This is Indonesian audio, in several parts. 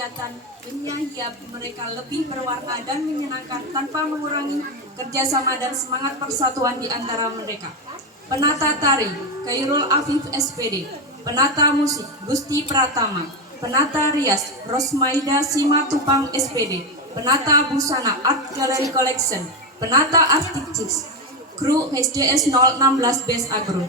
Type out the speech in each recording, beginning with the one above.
kegiatan menyiap mereka lebih berwarna dan menyenangkan tanpa mengurangi kerjasama dan semangat persatuan di antara mereka. Penata tari, Khairul Afif SPD. Penata musik, Gusti Pratama. Penata rias, Rosmaida Simatupang SPD. Penata busana, Art Gallery Collection. Penata artistik, kru HDS 016 Bes Agro.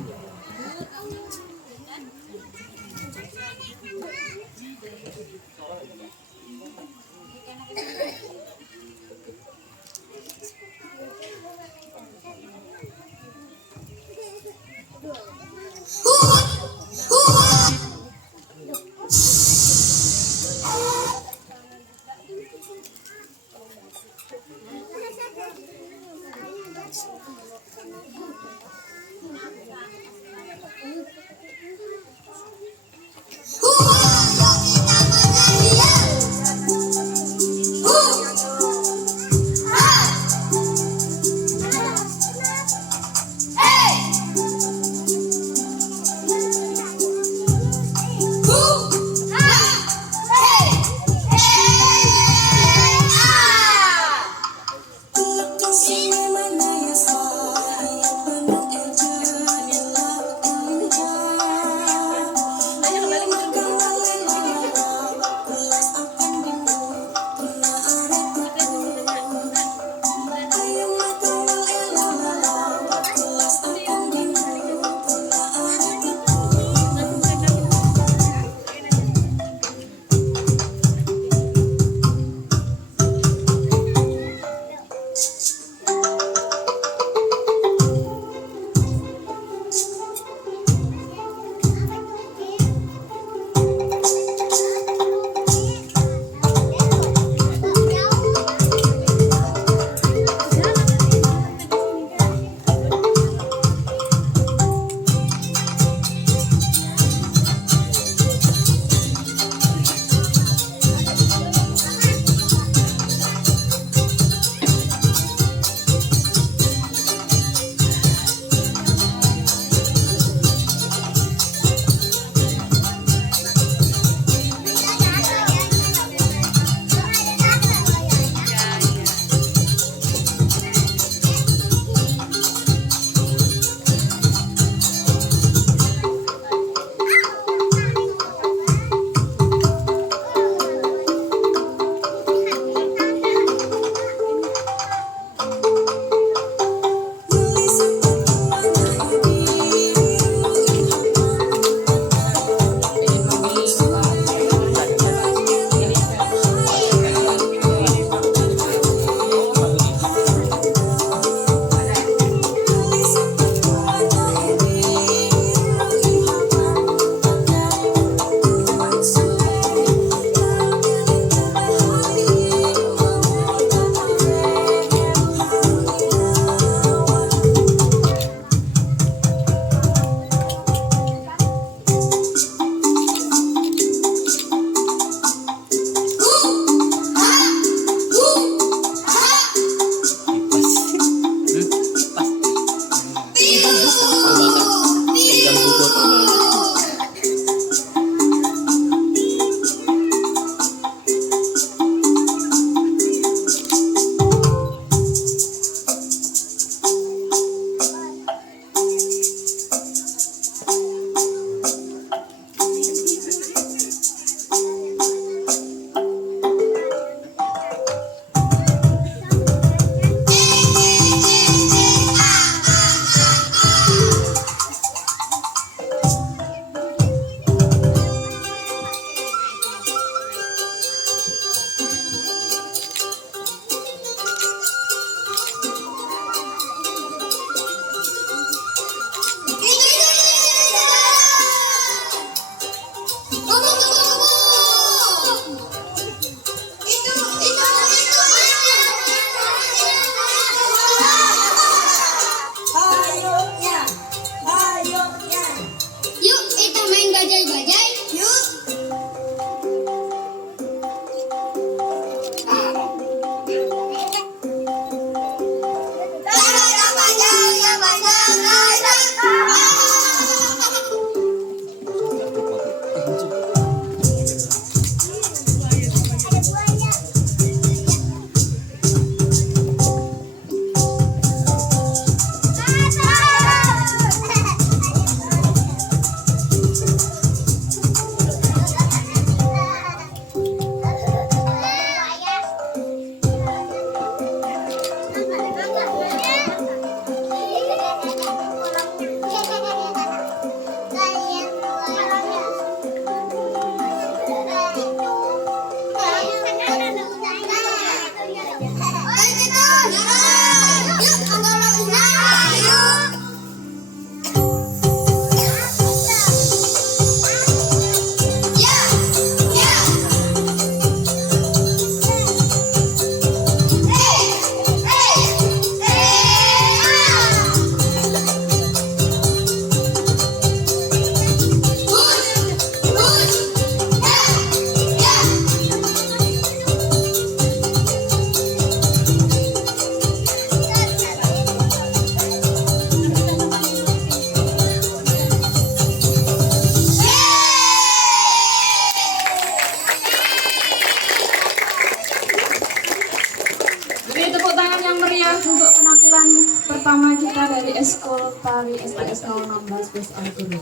dari Eskul Tari SDS 016 Bes Alguru.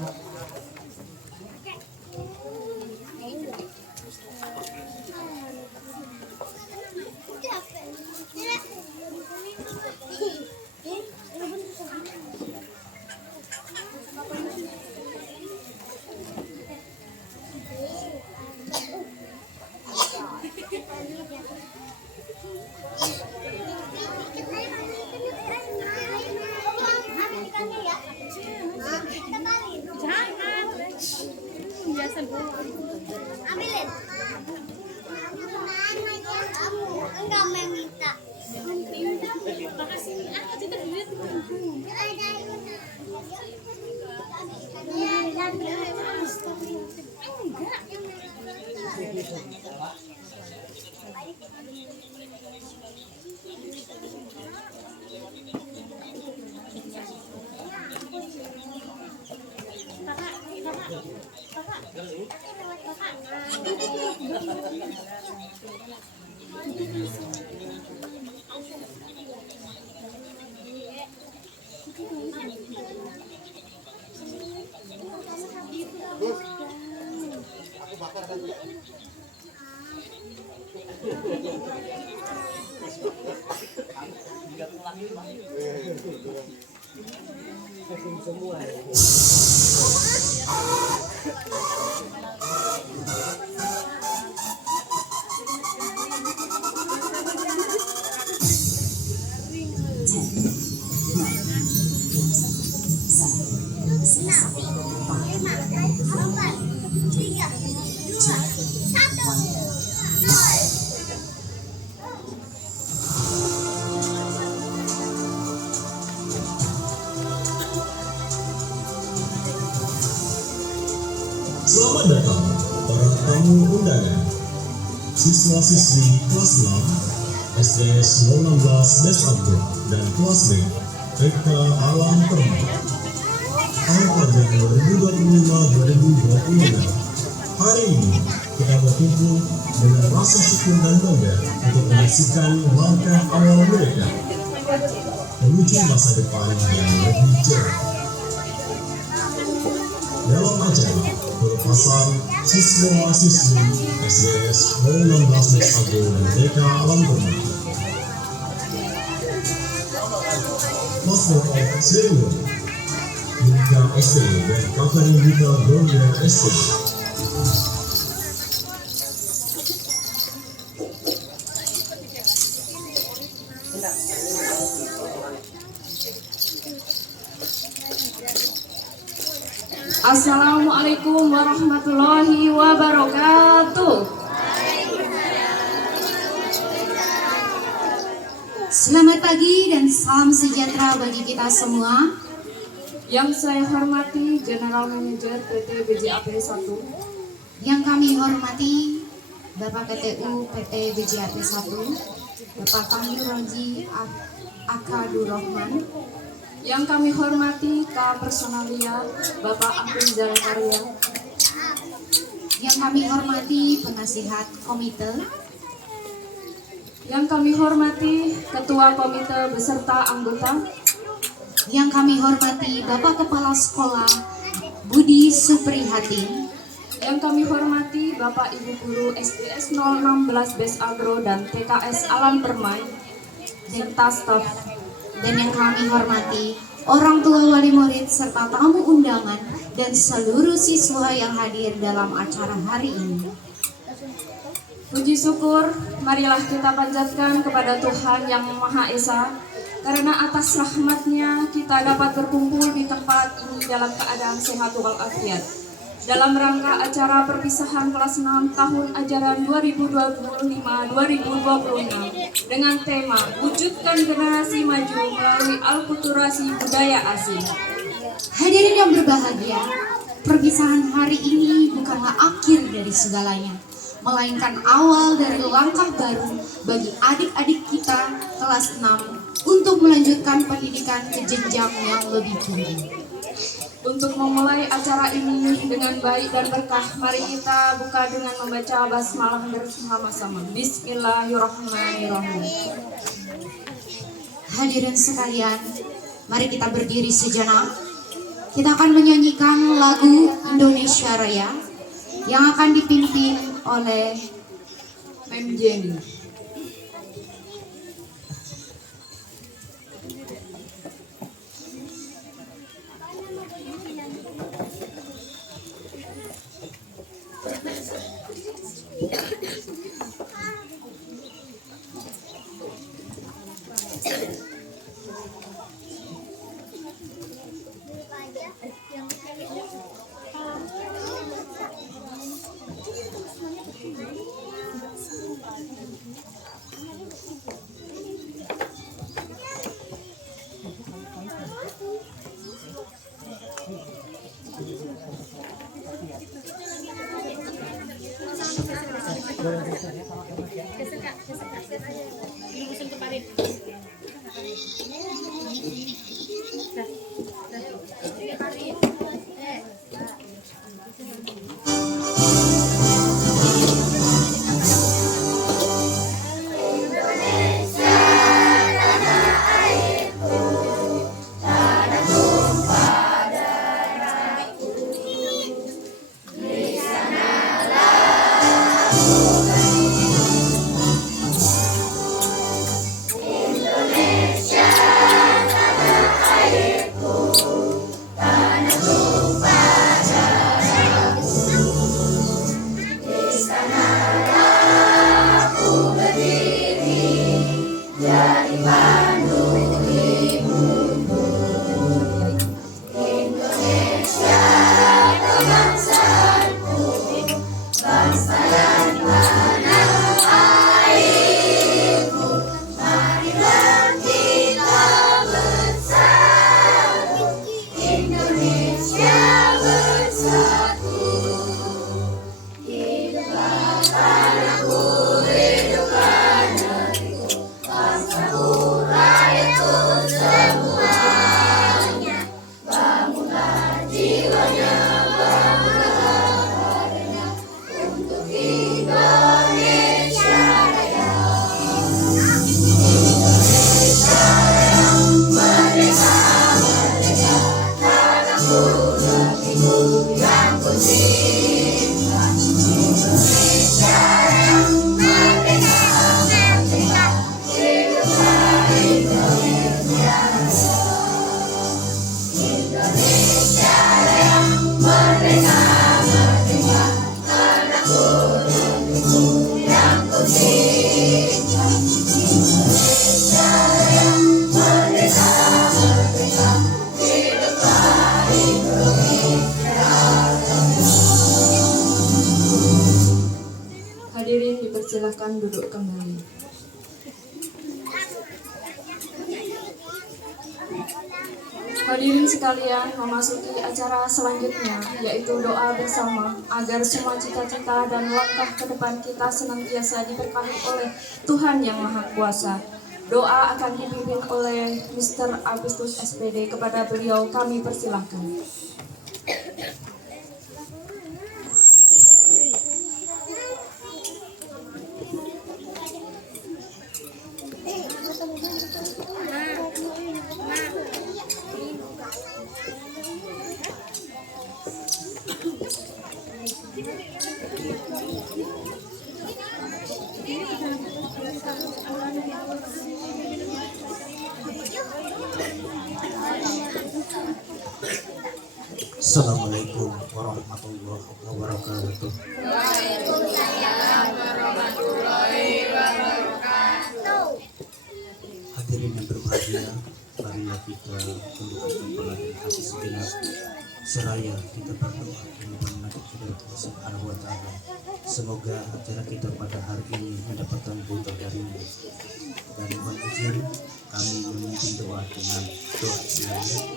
Ambilin. Enggak meminta. Makasih. Kita duit. Selamat datang para tamu undangan, siswa-siswi kelas 6 SDS 016 Des Abdul dan kelas B TK Alam Terma. Tahun pelajaran 2025-2026. Hari ini kita berkumpul dengan rasa syukur dan bangga untuk menyaksikan langkah awal mereka menuju masa depan yang lebih cerah. Dalam acara berpasan siswa-siswi SDS 016 Des Abdul dan TK Alam Terma. Kelas Bapak Senior Nika SD dan Kakak Nika Gloria SD. Assalamualaikum warahmatullahi wabarakatuh. Selamat pagi dan salam sejahtera bagi kita semua. Yang saya hormati General Manager PT BJAP 1, Yang kami hormati Bapak PTU PT BJAP 1, Bapak Tahir Roji Akadul Rahman. yang kami hormati K Personalia Bapak Ampun Zakaria, Yang kami hormati penasihat komite, yang kami hormati Ketua Komite beserta anggota, yang kami hormati Bapak Kepala Sekolah Budi Suprihatin, yang kami hormati Bapak Ibu Guru SDS 016 Bes Agro dan TKS Alam Permai, serta staf, dan yang kami hormati orang tua wali murid serta tamu undangan dan seluruh siswa yang hadir dalam acara hari ini. Puji syukur, marilah kita panjatkan kepada Tuhan Yang Maha Esa, karena atas rahmat-Nya kita dapat berkumpul di tempat ini dalam keadaan sehat walafiat. Dalam rangka acara perpisahan kelas 6 tahun ajaran 2025-2026 dengan tema Wujudkan Generasi Maju melalui Alkulturasi Budaya Asing. Hadirin yang berbahagia, perpisahan hari ini bukanlah akhir dari segalanya, melainkan awal dari langkah baru bagi adik-adik kita kelas 6 untuk melanjutkan pendidikan ke jenjang yang lebih tinggi. Untuk memulai acara ini dengan baik dan berkah, mari kita buka dengan membaca basmalah bersama-sama. Bismillahirrahmanirrahim. Hadirin sekalian, Mari kita berdiri sejenak. Kita akan menyanyikan lagu Indonesia Raya yang akan dipimpin oleh Mem Jenny. Hadirin dipersilakan duduk kembali. Hadirin sekalian, memasuki acara selanjutnya, yaitu doa bersama agar semua cita-cita dan langkah ke depan kita senantiasa diberkahi oleh Tuhan Yang Maha Kuasa. Doa akan dipimpin oleh Mr. Agustus SPD. Kepada beliau kami persilahkan. Assalamualaikum warahmatullahi wabarakatuh. Hadirin yang berbahagia, marilah kita tundukkan kepala dan hati sejenak. Seraya kita berdoa memohon kepada Allah Subhanahu wa Ta'ala. Semoga acara kita pada hari ini mendapatkan berkah darinya. Dan mohon izin kami memimpin doa dengan doa Islamiyah,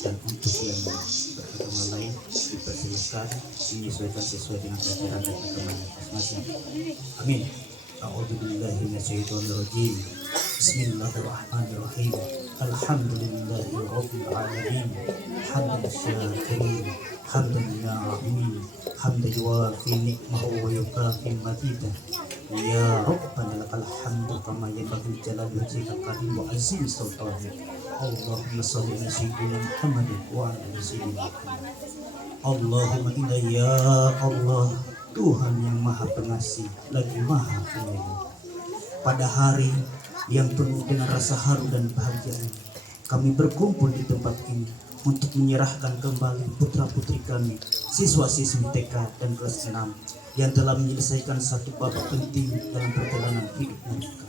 dan untuk yang beragama lain dipersilakan menyesuaikan sesuai dengan ajaran dan agama masing-masing. Amin. A'udzubillahi minasyaitonirrajim. Bismillahirrahmanirrahim. Alhamdulillahirabbil alamin. Hamdan syakirin, hamdan na'imin, hamdan yuwafi ni'mahu wa yukafi mazidah. Ya Rabbana lakal lakal hamdu kama yanbaghi li jalali wajhika karim wa azim sultanik. Allahumma shalli ala sayyidina Muhammadin wa ala ali sayyidina Muhammad. Allahumma inna ya Allah, Tuhan yang maha pengasih lagi maha penyayang. Pada hari yang penuh dengan rasa haru dan bahagia ini, kami berkumpul di tempat ini untuk menyerahkan kembali putra-putri kami, siswa-siswi TK dan kelas 6 yang telah menyelesaikan satu babak penting dalam perjalanan hidup mereka.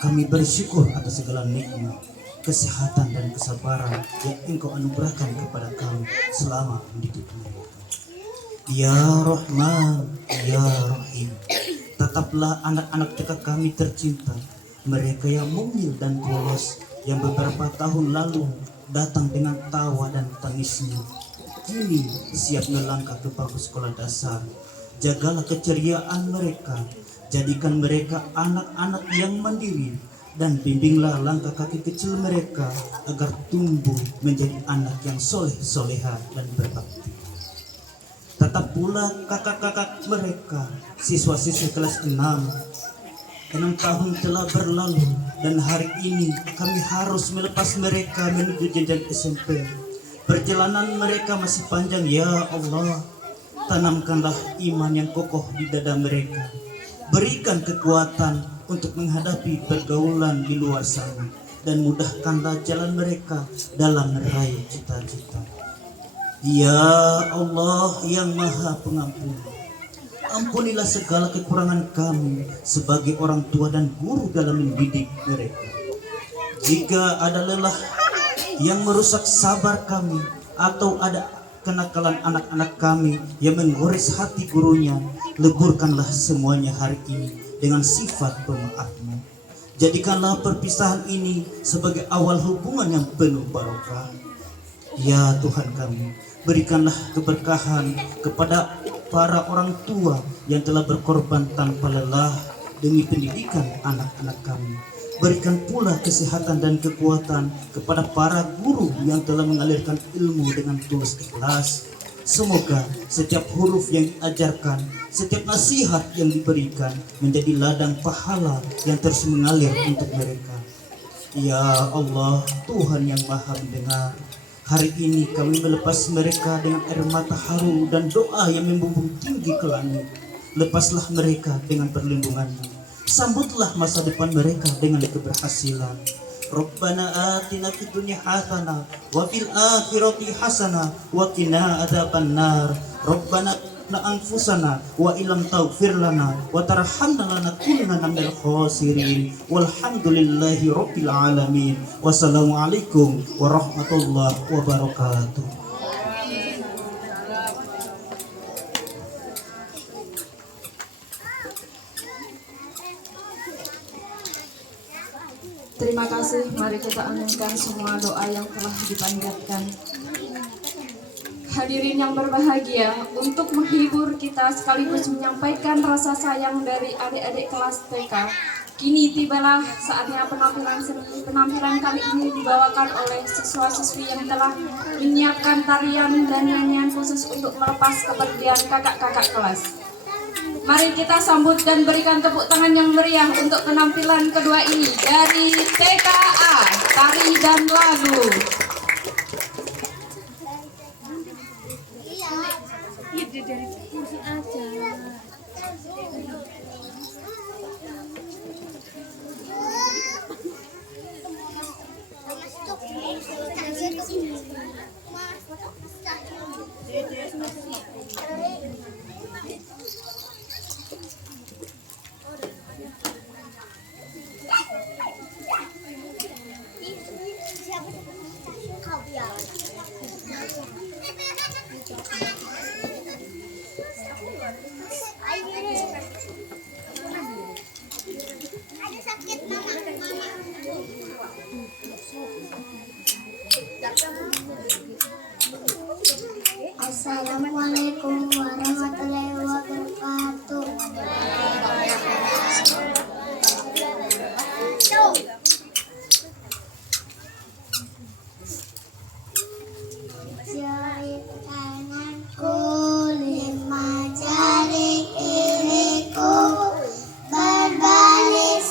Kami bersyukur atas segala nikmat, kesehatan dan kesabaran yang Engkau anugerahkan kepada kami selama mendidik mereka. Ya Rahman, Ya Rahim, tetaplah anak-anak TK kami tercinta, mereka yang mungil dan polos, yang beberapa tahun lalu datang dengan tawa dan tangisnya, kini siap melangkah ke bangku sekolah dasar. Jagalah keceriaan mereka, jadikan mereka anak-anak yang mandiri, dan bimbinglah langkah kaki kecil mereka agar tumbuh menjadi anak yang soleh-soleha dan berbakti. Tetap pula kakak-kakak mereka, siswa-siswi kelas 6 tahun telah berlalu, dan hari ini kami harus melepas mereka menuju jenjang SMP. Perjalanan mereka masih panjang, ya Allah. Tanamkanlah iman yang kokoh di dada mereka. Berikan kekuatan untuk menghadapi pergaulan di luar sana, dan mudahkanlah jalan mereka dalam meraih cita-cita. Ya Allah yang maha pengampun, ampunilah segala kekurangan kami sebagai orang tua dan guru dalam mendidik mereka. Jika ada lelah yang merusak sabar kami, atau ada kenakalan anak-anak kami yang menggores hati gurunya, leburkanlah semuanya hari ini dengan sifat pemaafmu. Jadikanlah perpisahan ini sebagai awal hubungan yang penuh barokah. Ya Tuhan kami, berikanlah keberkahan kepada para orang tua yang telah berkorban tanpa lelah demi pendidikan anak-anak kami. Berikan pula kesehatan dan kekuatan kepada para guru yang telah mengalirkan ilmu dengan tulus ikhlas. Semoga setiap huruf yang diajarkan, setiap nasihat yang diberikan menjadi ladang pahala yang terus mengalir untuk mereka. Ya Allah, Tuhan yang maha mendengar, hari ini kami melepas mereka dengan air mata haru dan doa yang membumbung tinggi ke langit. Lepaslah mereka dengan perlindungan-Mu. Sambutlah masa depan mereka dengan keberhasilan. Rabbana atina fid dunya hasanah wa fil akhirati hasanah wa qina adzabannar. Rabbana la anfusana wa illam taghfir lana wa tarhamna lanakunanna minal khasirin. Walhamdulillahi rabbil alamin. Wassalamualaikum warahmatullahi wabarakatuh. Terima kasih, mari kita aminkan semua doa yang telah dipanjatkan. Hadirin yang berbahagia, untuk menghibur kita sekaligus menyampaikan rasa sayang dari adik-adik kelas TK, kini tibalah saatnya penampilan seni. Penampilan kali ini dibawakan oleh siswa-siswi yang telah menyiapkan tarian dan nyanyian khusus untuk melepas kepergian kakak-kakak kelas. Mari kita sambut dan berikan tepuk tangan yang meriah untuk penampilan kedua ini dari TKA, tari dan lagu. Ada sakit mama. Assalamualaikum warahmatullahi wabarakatuh. Jari tanganku, 5 jari kiriku, berbaris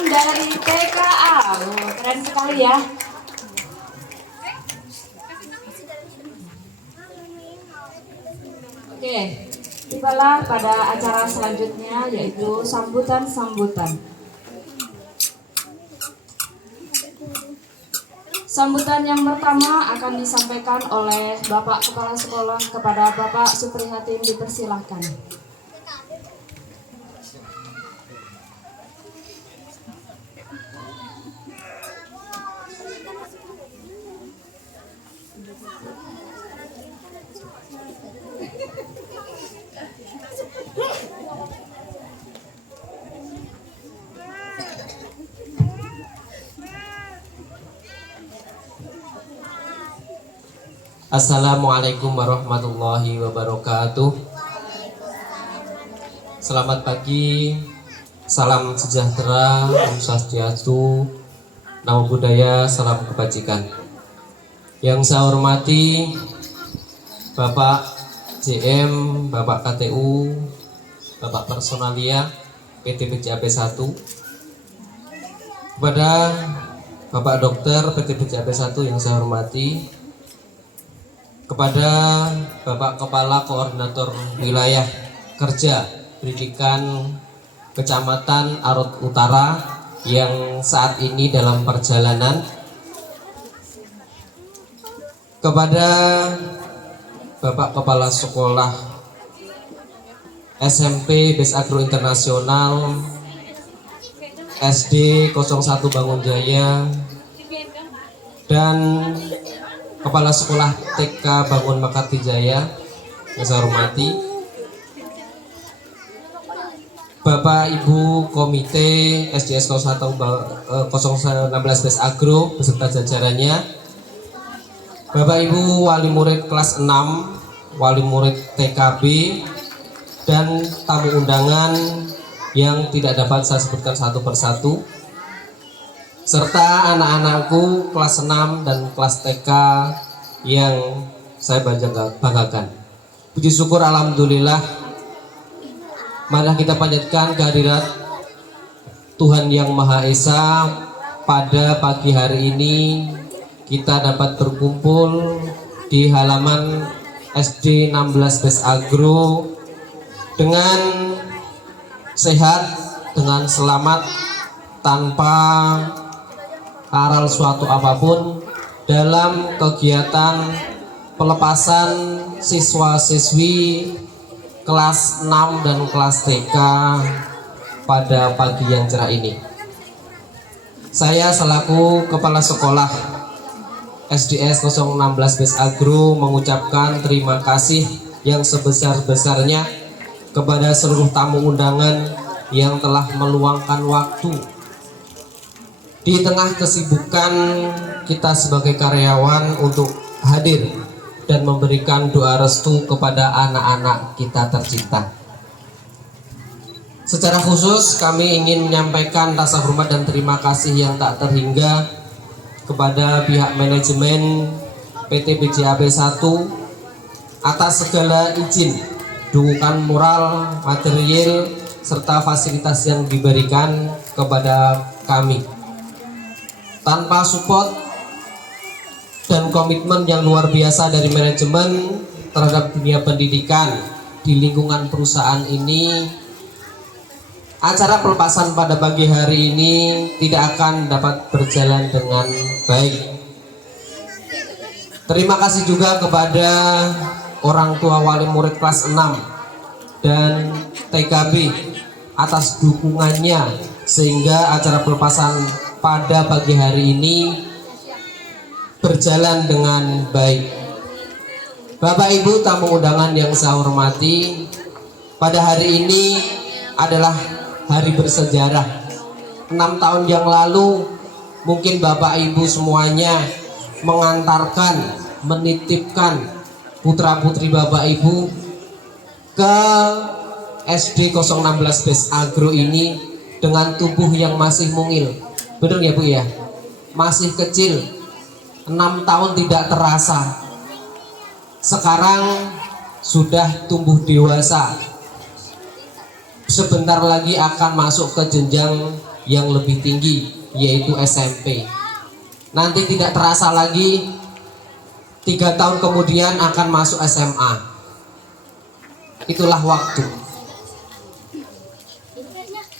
datang dari TKA. Keren sekali ya. Oke, tibalah pada acara selanjutnya yaitu sambutan-sambutan. Sambutan yang pertama akan disampaikan oleh Bapak Kepala Sekolah kepada Bapak Suprihatin, dipersilahkan. Assalamualaikum warahmatullahi wabarakatuh. Selamat pagi, salam sejahtera, Om Swastiastu, Namo Buddhaya, salam kebajikan. Yang saya hormati Bapak JM, Bapak KTU, Bapak Personalia PT BCAP 1, kepada Bapak Dokter PT BCAP 1 yang saya hormati, kepada Bapak Kepala Koordinator Wilayah Kerja Pendidikan Kecamatan Arut Utara yang saat ini dalam perjalanan, kepada Bapak Kepala Sekolah SMP Bes Agro Internasional SD 01 Bangunjaya, dan Kepala Sekolah TK Bangun Makati Jaya yang saya hormati, Bapak Ibu Komite SDS 016 Bes Agro beserta jajarannya, Bapak Ibu Wali Murid kelas 6, Wali Murid TKB, dan tamu undangan yang tidak dapat saya sebutkan satu persatu, serta anak-anakku kelas 6 dan kelas TK yang saya banggakan. Puji syukur alhamdulillah, marilah kita panjatkan kehadirat Tuhan Yang Maha Esa. Pada pagi hari ini kita dapat berkumpul di halaman SD 16 Bes Agro dengan sehat, dengan selamat, tanpa aral suatu apapun dalam kegiatan pelepasan siswa-siswi kelas 6 dan kelas TK pada pagi yang cerah ini. Saya selaku Kepala Sekolah SDS 016 Bes Agro mengucapkan terima kasih yang sebesar-besarnya kepada seluruh tamu undangan yang telah meluangkan waktu di tengah kesibukan kita sebagai karyawan untuk hadir dan memberikan doa restu kepada anak-anak kita tercinta. Secara khusus kami ingin menyampaikan rasa hormat dan terima kasih yang tak terhingga kepada pihak manajemen PT BCAP 1 atas segala izin, dukungan moral, material, serta fasilitas yang diberikan kepada kami. Tanpa support dan komitmen yang luar biasa dari manajemen terhadap dunia pendidikan di lingkungan perusahaan ini, acara pelepasan pada pagi hari ini tidak akan dapat berjalan dengan baik. Terima kasih juga kepada orang tua wali murid kelas 6 dan TKB atas dukungannya sehingga acara pelepasan pada pagi hari ini berjalan dengan baik. Bapak Ibu tamu undangan yang saya hormati, pada hari ini adalah hari bersejarah. 6 tahun yang lalu mungkin Bapak Ibu semuanya mengantarkan, menitipkan putra-putri Bapak Ibu ke SD 016 Bes Agro ini dengan tubuh yang masih mungil. Benar ya Bu ya? Masih kecil, 6 tahun tidak terasa. Sekarang sudah tumbuh dewasa. Sebentar lagi akan masuk ke jenjang yang lebih tinggi, yaitu SMP. Nanti tidak terasa lagi 3 tahun kemudian akan masuk SMA. Itulah waktu.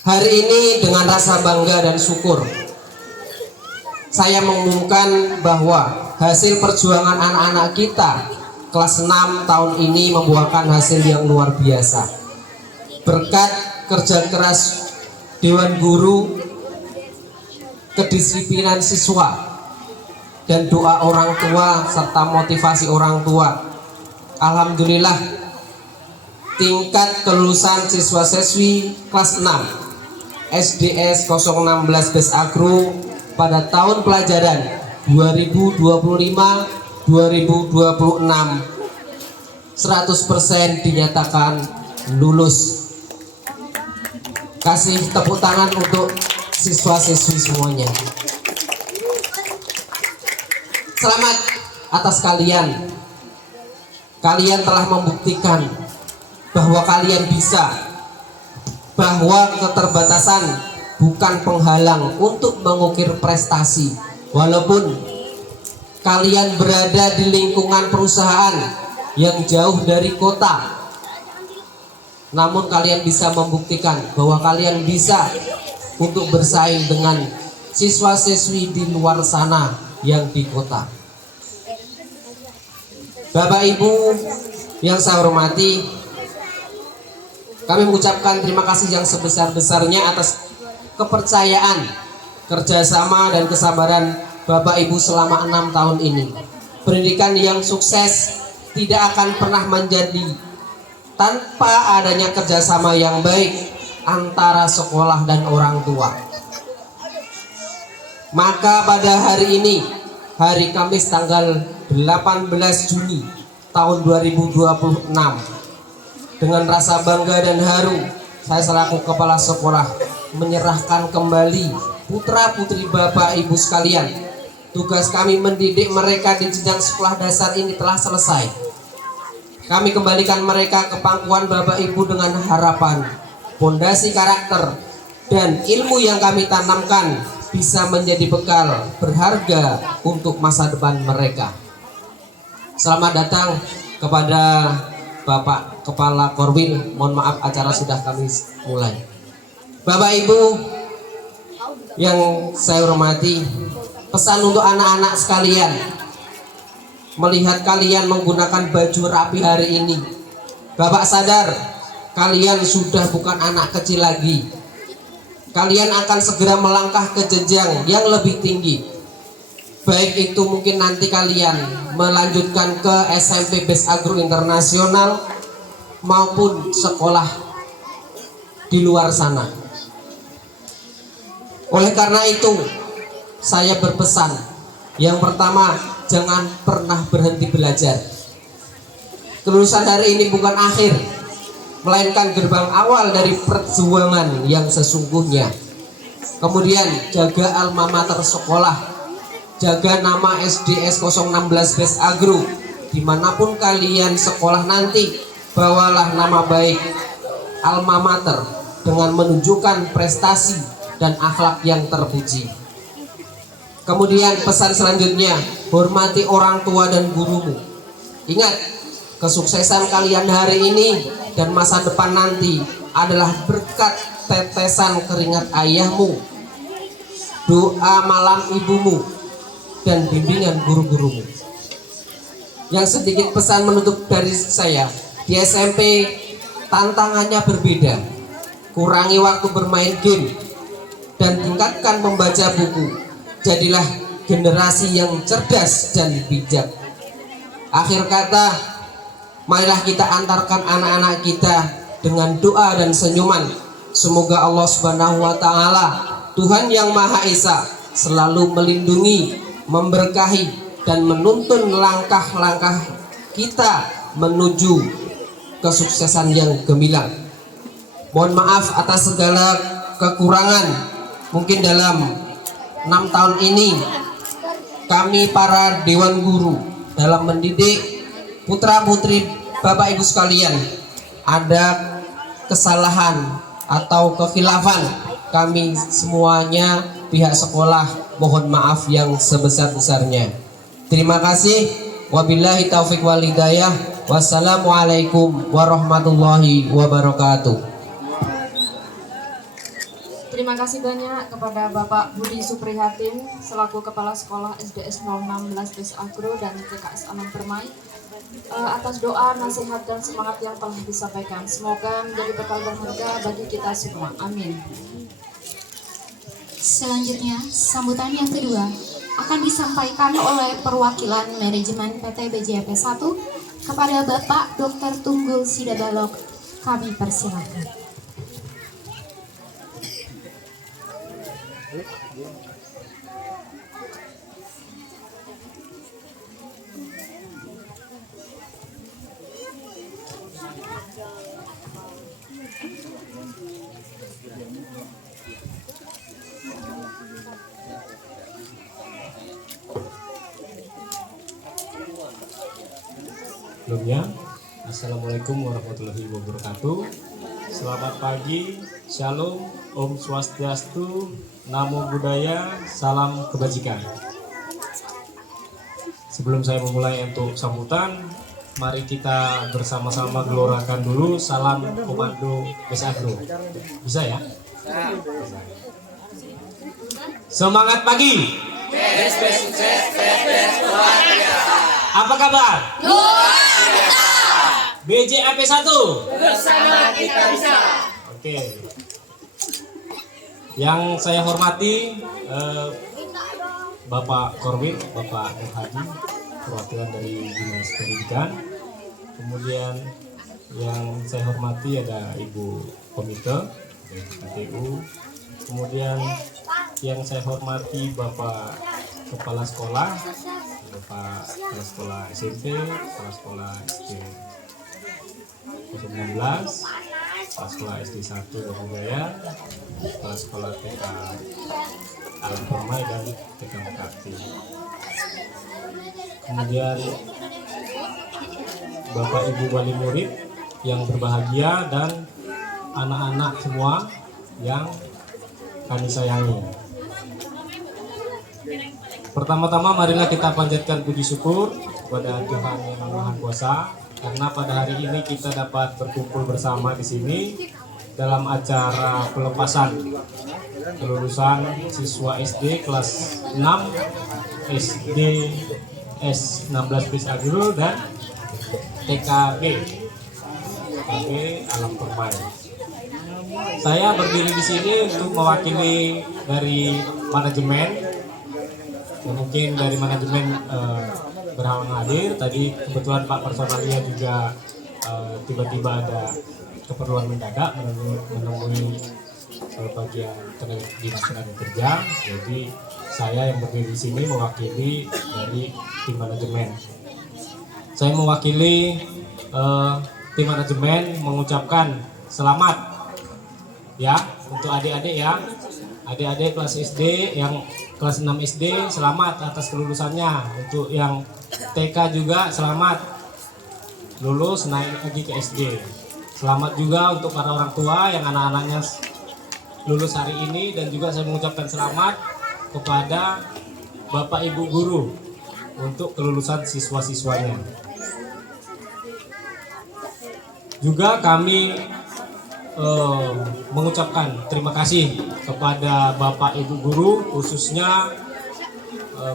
Hari ini dengan rasa bangga dan syukur saya mengumumkan bahwa hasil perjuangan anak-anak kita kelas 6 tahun ini membuahkan hasil yang luar biasa. Berkat kerja keras Dewan Guru, kedisiplinan siswa, dan doa orang tua serta motivasi orang tua, alhamdulillah tingkat kelulusan siswa-siswi kelas 6 SDS 016 Bes Agro pada tahun pelajaran 2025-2026 100% dinyatakan lulus. Kasih tepuk tangan untuk siswa-siswi semuanya. Selamat atas kalian. Kalian telah membuktikan bahwa kalian bisa, bahwa keterbatasan bukan penghalang untuk mengukir prestasi. Walaupun kalian berada di lingkungan perusahaan yang jauh dari kota, namun kalian bisa membuktikan bahwa kalian bisa untuk bersaing dengan siswa-siswi di luar sana yang di kota. Bapak Ibu yang saya hormati, kami mengucapkan terima kasih yang sebesar-besarnya atas kepercayaan, kerjasama, dan kesabaran Bapak Ibu selama 6 tahun ini. Pendidikan yang sukses tidak akan pernah menjadi tanpa adanya kerjasama yang baik antara sekolah dan orang tua. Maka pada hari ini, hari Kamis tanggal 18 Juni tahun 2026, dengan rasa bangga dan haru, saya selaku kepala sekolah menyerahkan kembali putra-putri Bapak Ibu sekalian. Tugas kami mendidik mereka di jenjang sekolah dasar ini telah selesai. Kami kembalikan mereka ke pangkuan Bapak Ibu dengan harapan fondasi karakter dan ilmu yang kami tanamkan bisa menjadi bekal berharga untuk masa depan mereka. Selamat datang kepada Bapak Kepala Korwil. Mohon maaf, acara sudah kami mulai. Bapak Ibu yang saya hormati, pesan untuk anak-anak sekalian, melihat kalian menggunakan baju rapi hari ini, Bapak sadar kalian sudah bukan anak kecil lagi. Kalian akan segera melangkah ke jenjang yang lebih tinggi. Baik itu mungkin nanti kalian melanjutkan ke SMP Bes Agro Internasional maupun sekolah di luar sana. Oleh karena itu, saya berpesan, yang pertama, jangan pernah berhenti belajar. Kelulusan hari ini bukan akhir, melainkan gerbang awal dari perjuangan yang sesungguhnya. Kemudian jaga alma mater sekolah, jaga nama SDS 016 Bes Agro. Dimanapun kalian sekolah nanti, bawalah nama baik alma mater dengan menunjukkan prestasi dan akhlak yang terpuji. Kemudian pesan selanjutnya, hormati orang tua dan gurumu. Ingat, kesuksesan kalian hari ini dan masa depan nanti adalah berkat tetesan keringat ayahmu, doa malam ibumu, dan bimbingan guru-gurumu. Yang sedikit pesan menutup dari saya, di SMP tantangannya berbeda. Kurangi waktu bermain game dan tingkatkan membaca buku. Jadilah generasi yang cerdas dan bijak. Akhir kata, marilah kita antarkan anak-anak kita dengan doa dan senyuman. Semoga Allah Subhanahu wa Ta'ala, Tuhan yang Maha Esa, selalu melindungi, memberkahi, dan menuntun langkah-langkah kita menuju kesuksesan yang gemilang. Mohon maaf atas segala kekurangan. Mungkin dalam 6 tahun ini kami para Dewan Guru dalam mendidik putra-putri Bapak Ibu sekalian ada kesalahan atau kekhilafan kami semuanya pihak sekolah mohon maaf yang sebesar-besarnya. Terima kasih. Wabillahi taufik wal hidayah. Wassalamualaikum warahmatullahi wabarakatuh. Terima kasih banyak kepada Bapak Budi Suprihatin selaku Kepala Sekolah SDS 016 Des Agro dan TKS Alam Permai atas doa, nasihat, dan semangat yang telah disampaikan. Semoga menjadi bekal berharga bagi kita semua. Amin. Selanjutnya, sambutan yang kedua akan disampaikan oleh perwakilan manajemen PT BJP 1 kepada Bapak Dr. Tunggul Sidabalok. Kami persilakan. Sebelumnya, Assalamualaikum warahmatullahi wabarakatuh. Selamat pagi, Shalom, Om Swastiastu, Namo Buddhaya, Salam Kebajikan. Sebelum saya memulai untuk sambutan, mari kita bersama-sama gelorakan dulu salam komando Des Agro. Bisa ya? Semangat pagi. Apa kabar? BJAP 1 bersama kita bisa. Oke. Yang saya hormati Bapak Korwin, Bapak Nur Hadi, perwakilan dari Dinas Pendidikan. Kemudian yang saya hormati ada Ibu Komite dari KTU. Kemudian yang saya hormati Bapak Kepala Sekolah, Bapak Kepala Sekolah SMP, Kepala Sekolah SD 19, Kepala Sekolah SD 1 Jaya, Kepala Sekolah TK Alam Permai dan TK Mekati. Kemudian Bapak Ibu wali murid yang berbahagia dan anak-anak semua yang kami sayangi. Pertama-tama marilah kita panjatkan puji syukur kepada Tuhan Yang Maha Kuasa karena pada hari ini kita dapat berkumpul bersama di sini dalam acara pelepasan kelulusan siswa SD kelas 6 SD S16 Des Agro dan TKB Alam Permai. Saya berdiri di sini untuk mewakili dari manajemen. Ya, mungkin dari manajemen berhalangan hadir. Tadi kebetulan Pak Personalia juga tiba-tiba ada keperluan mendadak menemui bagian dinas tenaga kerja. Jadi saya yang berdiri di sini mewakili dari tim manajemen. Saya mewakili tim manajemen mengucapkan selamat ya untuk adik-adik ya. Adik-adik kelas SD yang kelas 6 SD selamat atas kelulusannya. Untuk yang TK juga selamat lulus naik lagi ke SD. Selamat juga untuk para orang tua yang anak-anaknya lulus hari ini, dan juga saya mengucapkan selamat kepada Bapak Ibu guru untuk kelulusan siswa-siswanya. Juga kami mengucapkan terima kasih kepada Bapak Ibu guru, khususnya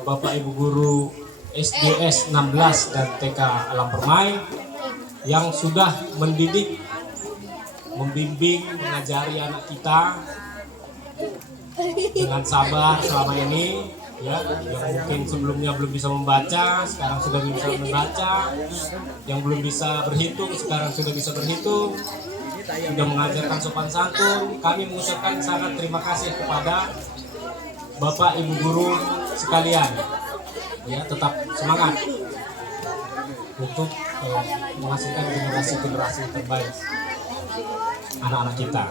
Bapak Ibu guru SDS 16 dan TK Alam Permai yang sudah mendidik, membimbing, mengajari anak kita dengan sabar selama ini ya, yang mungkin sebelumnya belum bisa membaca sekarang sudah bisa membaca, yang belum bisa berhitung sekarang sudah bisa berhitung, sudah mengajarkan sopan santun. Kami mengucapkan sangat terima kasih kepada Bapak Ibu guru sekalian ya, tetap semangat untuk menghasilkan generasi-generasi terbaik anak-anak kita.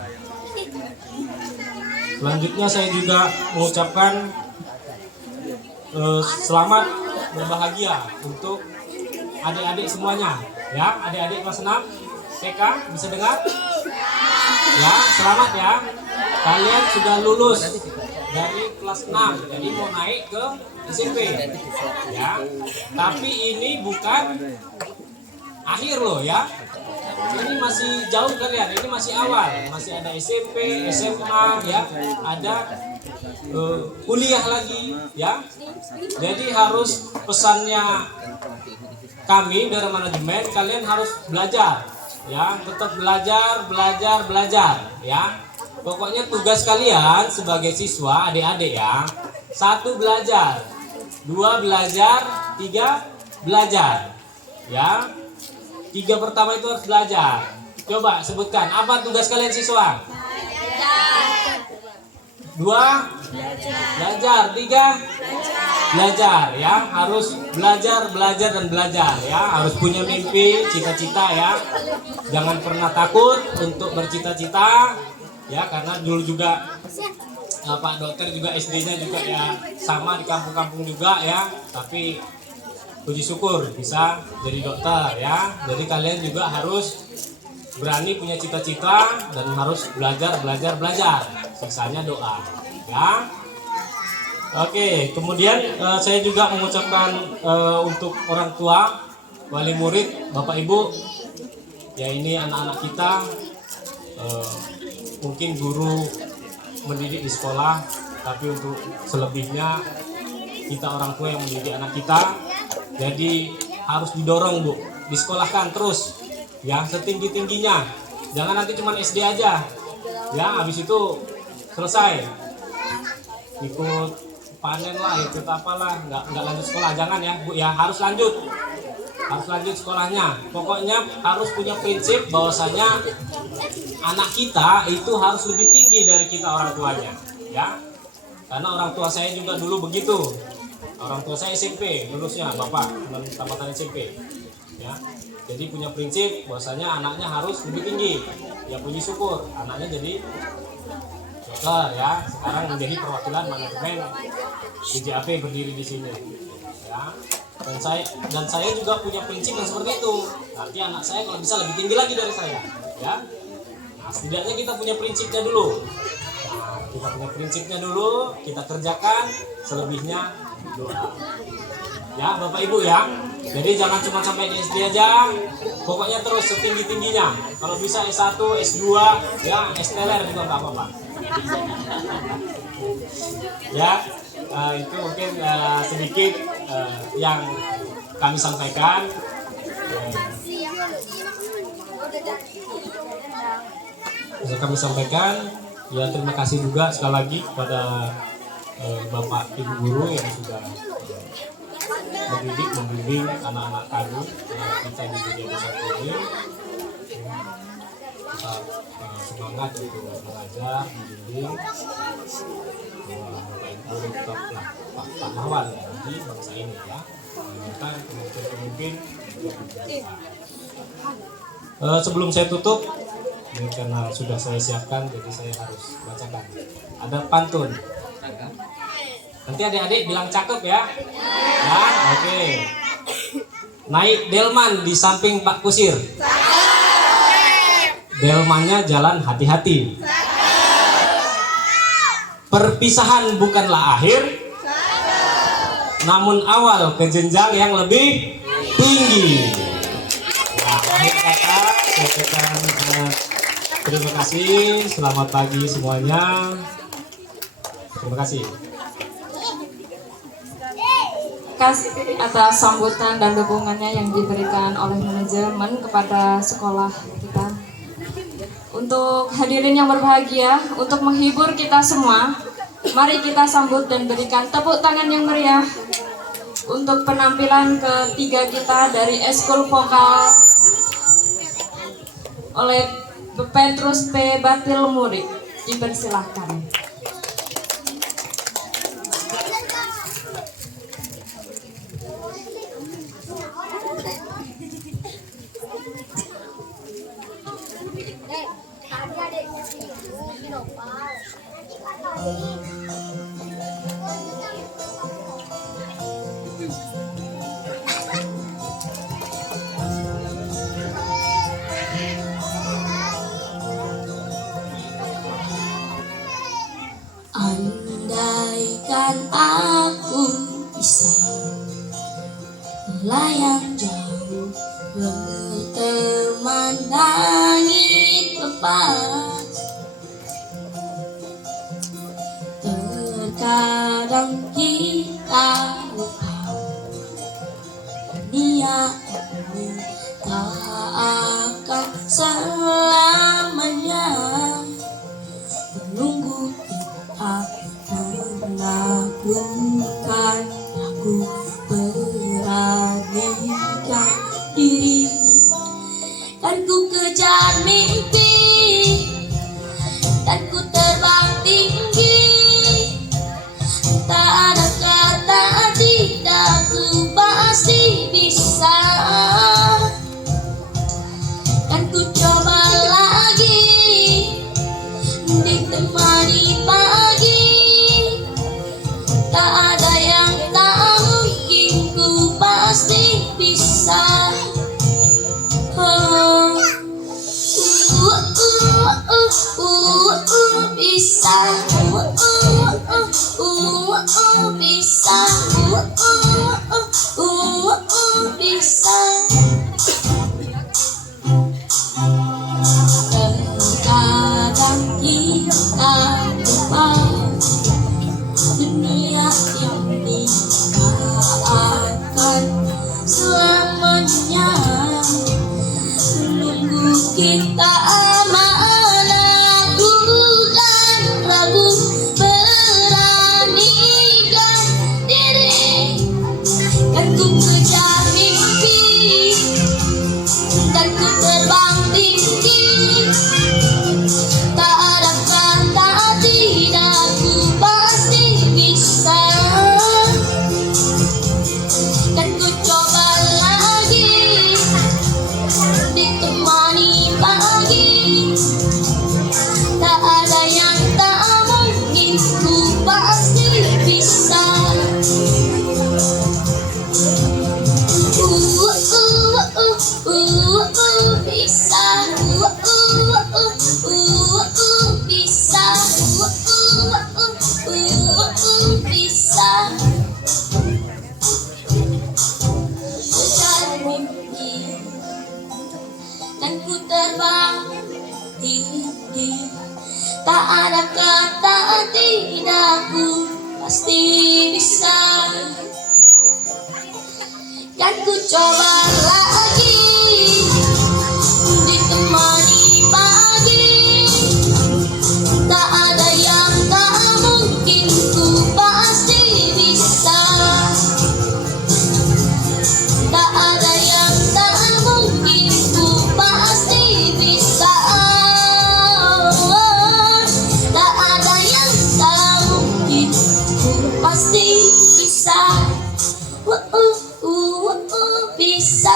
Selanjutnya saya juga mengucapkan selamat berbahagia untuk adik-adik semuanya ya, adik-adik kelas 6 TK bisa dengar? Ya, selamat ya. kalian sudah lulus dari kelas 6, jadi mau naik ke SMP ya. Tapi ini bukan akhir loh ya. Ini masih jauh kalian, ini masih awal, masih ada SMP, SMA ya, ada kuliah lagi ya. Jadi harus pesannya kami dari manajemen, kalian harus belajar ya, tetap belajar ya. Pokoknya tugas kalian sebagai siswa adik-adik ya, 1 belajar, 2 belajar, 3 belajar ya. 3 pertama itu harus belajar. Coba sebutkan, apa tugas kalian siswa? 2 belajar, 3 belajar ya. Harus belajar dan belajar ya. Harus punya mimpi, cita-cita ya. Jangan pernah takut untuk bercita-cita ya, karena dulu juga Pak Dokter juga SD-nya juga ya sama di kampung-kampung juga ya. Tapi puji syukur bisa jadi dokter ya. Jadi kalian juga harus berani punya cita-cita dan harus belajar. Sisanya doa ya. Oke, kemudian saya juga mengucapkan untuk orang tua, wali murid, Bapak Ibu, ya ini anak-anak kita, mungkin guru mendidik di sekolah, tapi untuk selebihnya kita orang tua yang mendidik anak kita. Jadi harus didorong Bu, disekolahkan terus ya setinggi-tingginya. Jangan nanti cuma SD aja ya, habis itu selesai ikut panen lah, ikut apalah, nggak lanjut sekolah. Jangan ya Bu ya, harus lanjut sekolahnya. Pokoknya harus punya prinsip bahwasanya anak kita itu harus lebih tinggi dari kita orang tuanya ya. Karena orang tua saya juga dulu begitu. Orang tua saya SMP lulusnya, Bapak tamatan SMP ya. Jadi punya prinsip bahwasanya anaknya harus lebih tinggi. Ya puji syukur anaknya jadi dokter ya. Sekarang menjadi perwakilan manajemen DJAP berdiri di sini ya. Dan saya juga punya prinsip yang seperti itu. Nanti anak saya kalau bisa lebih tinggi lagi dari saya ya. Nah, setidaknya kita punya prinsipnya dulu. Kita punya prinsipnya dulu, kita kerjakan, selebihnya doa. Ya Bapak Ibu ya. Jadi jangan cuma sampai di SD aja, pokoknya terus setinggi-tingginya. Kalau bisa S1, S2, ya S-teler juga nggak apa-apa. Ya, itu mungkin sedikit yang kami sampaikan. Bisa kami sampaikan. Ya terima kasih juga sekali lagi kepada Bapak Ibu Guru yang sudah membimbing anak-anak kami, kita di dunia desa ini. Kita semangat untuk belajar, membimbing. Bapak Ibu tetaplah Pak pahlawan ya di bangsa ini ya. Kita pemimpin. Sebelum saya tutup, ini karena sudah saya siapkan, jadi saya harus bacakan. Ada pantun. Nanti adik-adik bilang cakep ya. Ya, oke. Naik delman di samping Pak Kusir. Delmannya jalan hati-hati. Perpisahan bukanlah akhir, namun awal ke jenjang yang lebih tinggi. Nah, akhir kata saya katakan terima kasih, selamat pagi semuanya. Terima kasih. Kasih atas sambutan dan dukungannya yang diberikan oleh manajemen kepada sekolah kita. Untuk hadirin yang berbahagia, untuk menghibur kita semua, mari kita sambut dan berikan tepuk tangan yang meriah untuk penampilan ketiga kita dari Eskul Vokal oleh Petrus P. Batil Murid. Dipersilahkan. yang jauh, berteman langit lepas. Terkadang kita lupa dunia ini tak akan selamanya menunggu kita menaklukkan. Aku beranikan diri, kan ku kejar mimpi, dan ku terbang tinggi. Tak ada kata tidak, ku pasti bisa. Kan ku coba lagi, ditemani pagi. Tak ada yang tak mungkin, ku pasti bisa. Oh. Bisa, bisa, bisa. Terkadang kita lupa dunia ini tak akan selamanya menunggu kita. Tak ada kata tidak, ku pasti bisa. Kan ku coba lagi, ditemani pagi. Tak ada yang tak mungkin, ku pasti bisa. Tak ada yang tak mungkin, ku pasti bisa. Pasti bisa, bisa, bisa,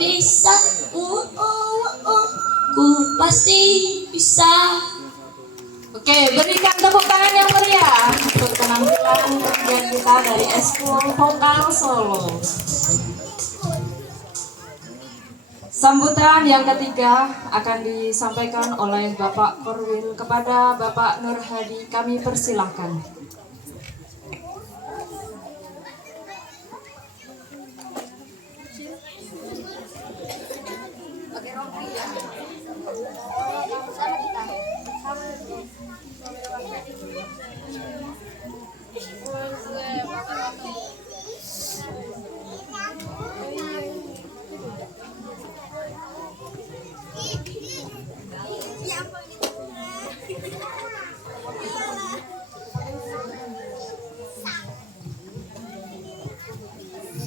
bisa, ku pasti bisa. Oke, berikan tepuk tangan yang meriah untuk penampilan perempuan kita dari Eskul Vokal Solo. Sambutan yang ketiga akan disampaikan oleh Bapak Korwil kepada Bapak Nur Hadi. Kami persilahkan.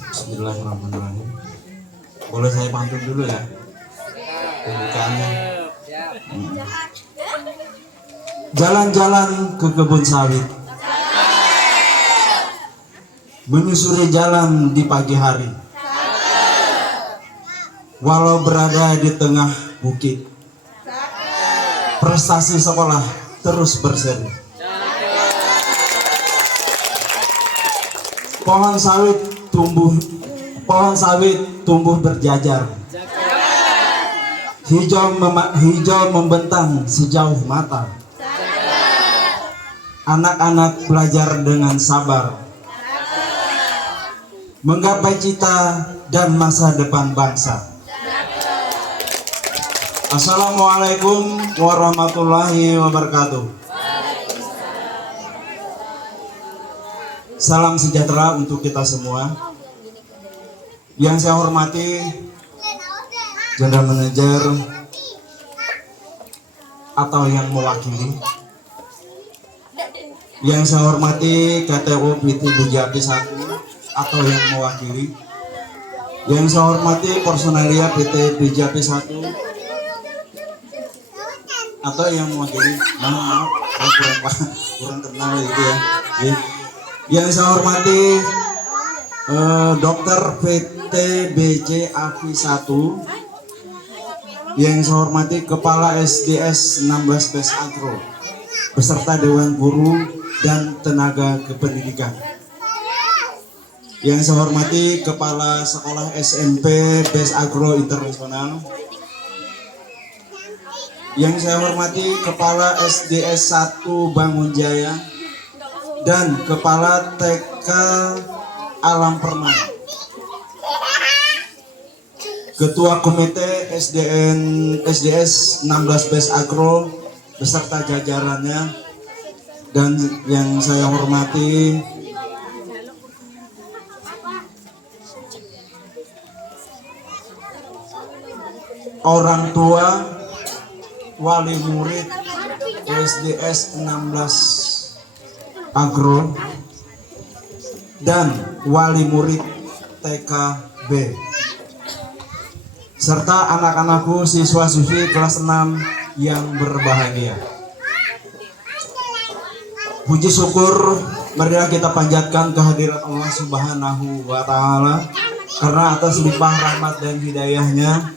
Bismillahirrahmanirrahim. Boleh saya pantun dulu ya pembukaannya. Jalan-jalan ke kebun sawit, menyusuri jalan di pagi hari, walau berada di tengah bukit, prestasi sekolah terus berseri. Pohon sawit tumbuh berjajar, hijau membentang sejauh mata. anak-anak belajar dengan sabar, menggapai cita dan masa depan bangsa. Assalamualaikum warahmatullahi wabarakatuh. Salam sejahtera untuk kita semua. Yang saya hormati General Manager atau yang mewakili. Yang saya hormati KTU PT Bujati 1 atau yang mewakili. Yang saya hormati personalia PT Bujati 1 atau yang mewakili. Maaf, kurang kenal itu ya. Yang saya hormati Dokter PT BC AFI 1. Yang saya hormati Kepala SDS 16 Bes Agro beserta Dewan Guru dan tenaga kependidikan. Yang saya hormati Kepala Sekolah SMP Bes Agro Internasional. Yang saya hormati Kepala SDS 1 Bangun Jaya dan Kepala TK Alam Permai. Ketua Komite SDS 16 Bes Agro beserta jajarannya, dan yang saya hormati orang tua, wali murid SDS 16 Agro dan wali murid TKB serta anak-anakku siswa-siswi kelas 6 yang berbahagia. Puji syukur marilah kita panjatkan kehadirat Allah Subhanahu wa Ta'ala, karena atas limpah rahmat dan hidayahnya